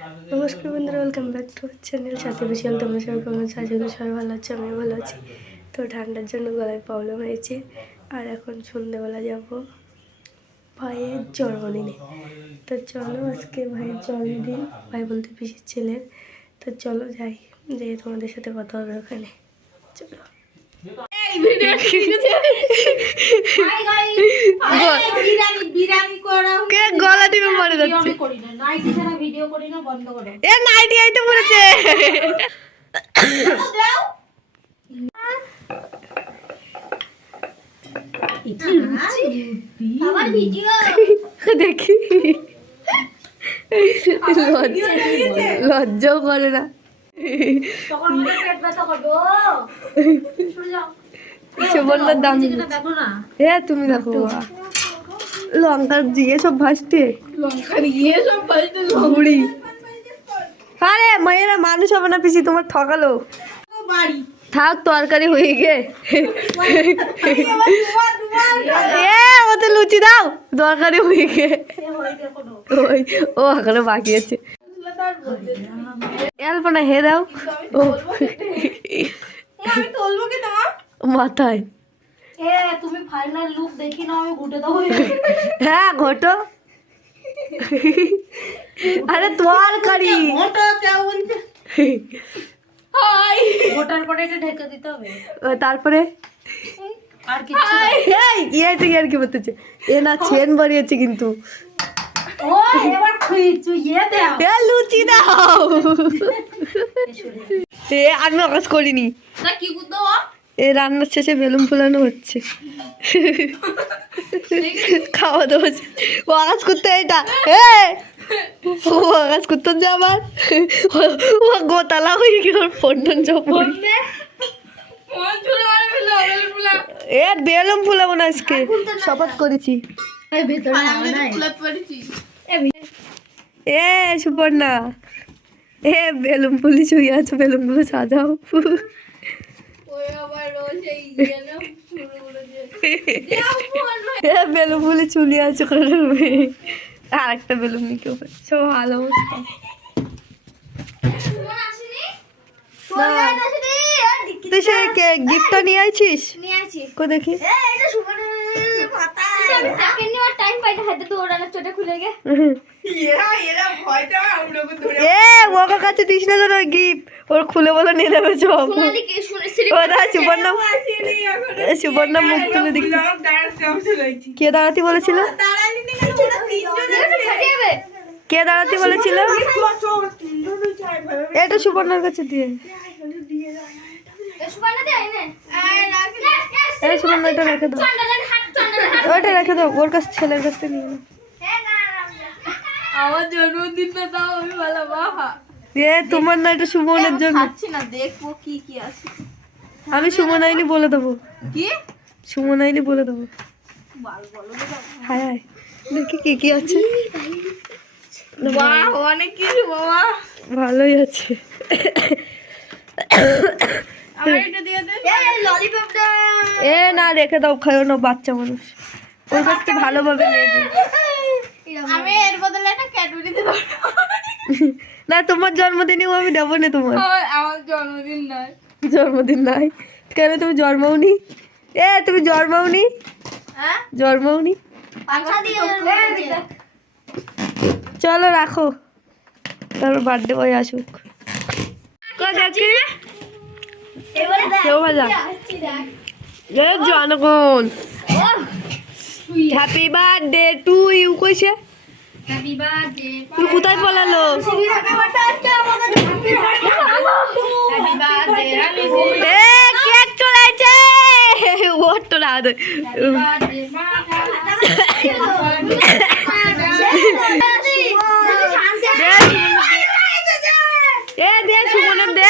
নমস্কার বন্ধুরা, welcome back to channel সাথে বিশাল। তোমরা সবাই কেমন আছো? আজকে সবাই ভালো আছে, আমিও ভালো আছি। তো ঠান্ডার জন্য গলায় প্রবলেম হয়েছে। আর এখন সন্ধ্যেবেলা যাব ভাইয়ের জন্মদিনে। তো চলো, আজকে ভাইয়ের জন্মদিন, ভাই বলতে পিসির ছেলের। তো চলো যাই, যেয়ে তোমাদের সাথে কথা হবে ওখানে। চলো। গলা টিপে মরে যাচ্ছে। এ নাইটি আইতে পড়েছে। দেখি লজ্জাও করে না। সুবর্ণার দাম হ্যাঁ, তুমি দেখো লঙ্কার দিয়ে সব ভাসতে, ঘুড়ি। আরে মায়েরা মানুষ হবে না পিসি, তোমার ঠকালো। থাক, তরকারি হয়ে গে। ওতে লুচি দাও, তরকারি হয়ে গে। ও এখনো বাকি আছে। অল্পনা হে দাও মাথায়। তুমি ফাইনাল লুক দেখি না, আমি ঘুটে দাও। হ্যাঁ ঘটো। আরে তরকারি ঘোটার পরে এটা ঢেকে দিতে হবে। তারপরে আর কিছু আর কি বলতেছে? এ না ছেন বাড়িয়েছে কিন্তু। ও এবার খুইছু দাও। লুচি দাও। আমি আকাশ করিনি না, কি গুদ এ রান্নার শেষে বেলুন ফুলানো হচ্ছে। খাওয়া দাওয়া ও আকাশ করতে, এটা ও আকাশ করতে যে আবার ও গোতালা হয়ে গেল। ফোন টোন সব এ বেলুন ফুলাবো না আজকে, শপথ করেছি। এ সুপর্ণা, এ বেলুন ফুলি শুয়ে আছে, বেলুন গুলো সাজাও। বেলুন ফুলি চুলি আছে, আর একটা বেলুন নিতে হবে। সব ভালো অবস্থা। তুই সে গিফটটা নিয়ে আইছিস? কো দেখি। ওর কাছে দিস না যেন গিফট, ওর খুলে বলে নিয়ে নেবে সব। সুবর্ণা মুখ তুলে দেখি। কে দাঁড়াতে বলেছিল? কে দাঁড়াতে বলেছিল? এটা সুবর্ণার কাছে দিয়ে। সুবর্ণা এটা রেখে দাও, ওইটা রেখে দাও, ওর কাছে ছেলের কাছে নিয়ে নাও। আমার জন্মদিনটা দাও, আমি ভালো বাবা। তোমার না, এটা সুমনের জন্য। খাচ্ছি না, দেখবো কি কি আছে। আমি সুমন আইনি বলে দেবো। কি সুমন আইনি বলে দেবো। বলো হায় হায়, দেখি কি কি আছে। বাহ, অনেক কিছু বাবা। ভালোই আছে। আমার এটা দিয়ে দে। ললিপপটা না রেখে দাও, খাও না, বাচ্চা মানুষ। ওর কাছ থেকে ভালোভাবে নিয়ে যাও। আমি এর বদলে একটা ক্যাডবেরি দিতে পারবো না, তোমার জন্মদিনেও আমি দেবো না। তোমার আমার জন্মদিন নয়। জন্মদিন নাই কেন? তুমি জন্মাওনি? তুমি জন্মাওনি? জন্মাওনি? চলো রাখো, তারপর বার্থডে বয় আসুক। জনগণ হ্যাপি বার্থডে টু ইউ কইছে। তুই কোথায় পলালো? কেক চলেছে, ওর তো না দে সুমনের দে,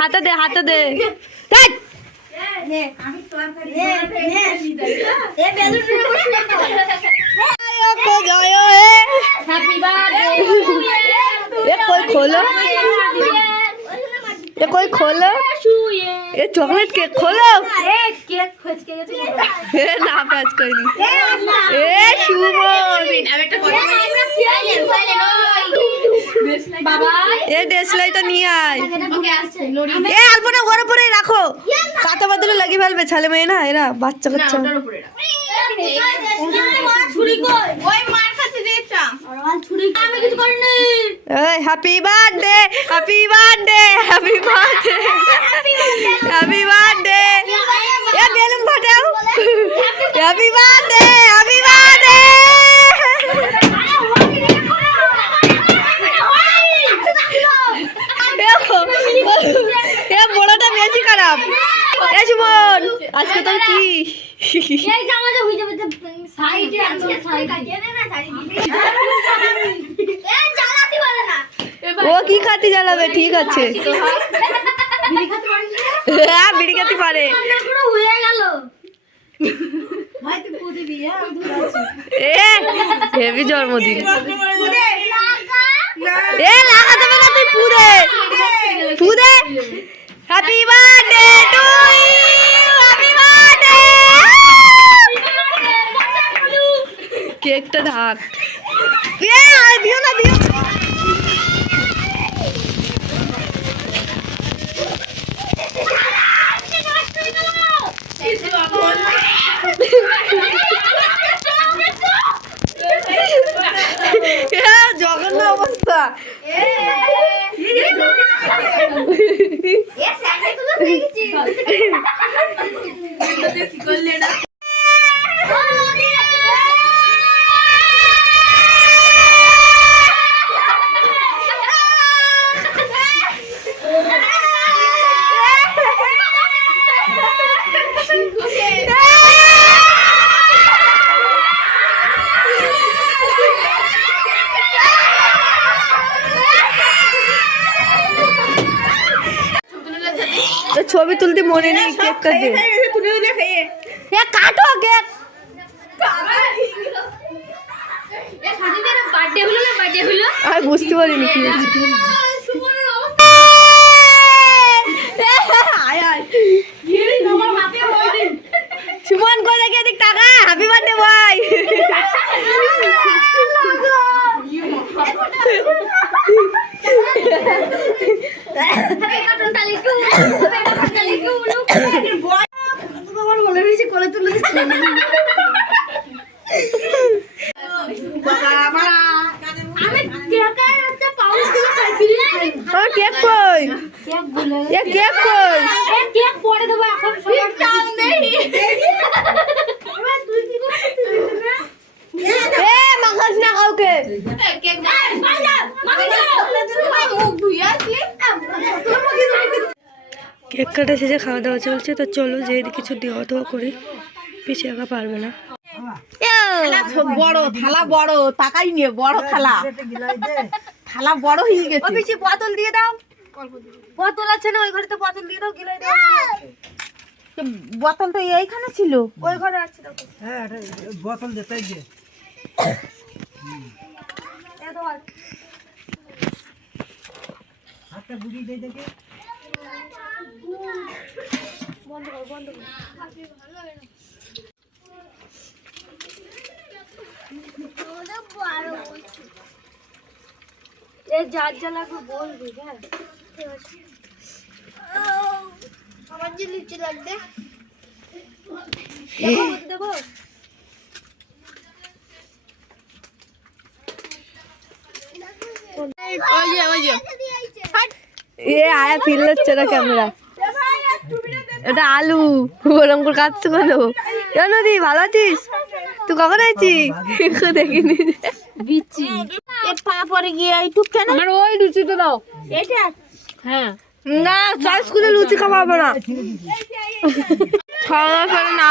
হাতে দে, হাতে দে। खोलो, कोई खोलो, ये चॉकलेट केक खोलो। ना पैच कोई नहीं। शुभम এ ডেসলাইটা নিয়ে আয়। এ আলপনা ওর উপরে রাখো, কাঁথা বাদলে লাগিয়ে ফেলবে ছেলে মেয়ে না এরা, বাচ্চা কাচ্চা। Happy birthday, happy birthday, happy birthday, happy birthday. এ বেলুন ফাটাও। Happy birthday, happy birthday. এ বড়টা বেশি খারাপ। এ সুমন আজকে তোর কি? ও কি খাতি জ্বালাবে? ঠিক আছে, হ্যাঁ বিড়ি খাতে পারে। এ হেভি জন্মদিন। এ লাগাতে হবে না, তুই পুদে পুদে। Happy birthday to you, happy birthday. কেকটা ঢাক। এ আর দিও না, দিও। জঘন্য অবস্থা। ছবি তুলতে মনে নেই, কেকটা দে। কাটো কেক। আমি বুঝতে পারিনি কি সুমন কই দেখি, এদিক টাকা। হ্যাপি বার্থডে ভাই। কেক কই? কেক কই? কেক পরে দেবো এখন। এ মাখাস না কাউকে। কেক কাটা শেষে খাওয়া দাওয়া চলছে, তো চলো যে কিছু দেওয়া দেওয়া করি, পিছিয়ে একা পারবে না। বড় থালা, বড় টাকাই নিয়ে বড় থালা, থালা বড় হয়ে গেছে। পিছিয়ে বোতল দিয়ে দাও। বোতল আছে না ওই ঘরে? তো বোতল দিয়ে দাও, গিলাই দাও। বোতল তো এইখানে ছিল, ওই ঘরে আছে। হ্যাঁ বোতল দে, তাই দে। হাতটা বুড়ি দে দেখে। বন্ধ কর, বন্ধ কর। যার যা লাগবে বলবি। হ্যাঁ আমার যে লিচি লাগবে দেবো। এ আয়া ফিল হচ্ছে না ক্যামেরা। এটা আলু ওরম করে কাটছো কেন? কেন দি ভালো আছিস? তুই কখন আছিস? দেখিনি। বিচি এ পা পরে গিয়ে এইটুক কেন? আমার ওই লুচিটা দাও। এটা হ্যাঁ না চয়েস করে লুচি খাওয়াবো না, খাওয়া করে না।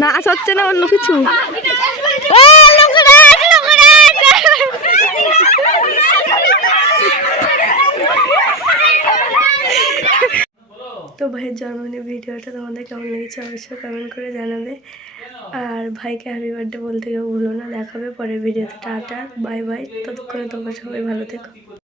নাচ হচ্ছে না অন্য কিছু। তো ভাইয়ের জন্মদিনের ভিডিওটা তোমাদের কেমন লেগেছে অবশ্যই কমেন্ট করে জানাবে। আর ভাইকে হ্যাপি বার্থডে বলতে কেউ ভুলো না। দেখাবে পরের ভিডিওতে। Tata bye bye. ততক্ষণে তোমরা সবাই ভালো থেকো।